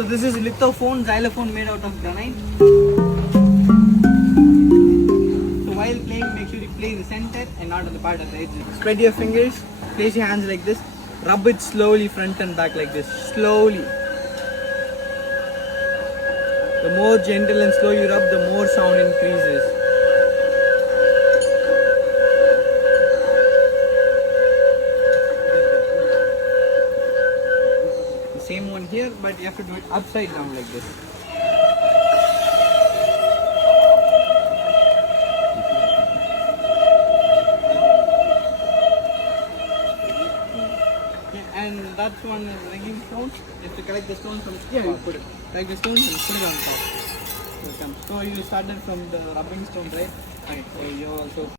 So this is lithophone, xylophone made out of granite. So while playing, make sure you play in the center and not on the part of the edge. Spread your fingers, place your hands like this, rub it slowly front and back like this, slowly. The more gentle and slow you rub, the more sound increases. The same one here, but you have to do it upside down like this. And that one is ringing stones. You have to collect the stones from here. You put it. Collect the stones and put it on top. So you started from the rubbing stone, right? Okay. So you also.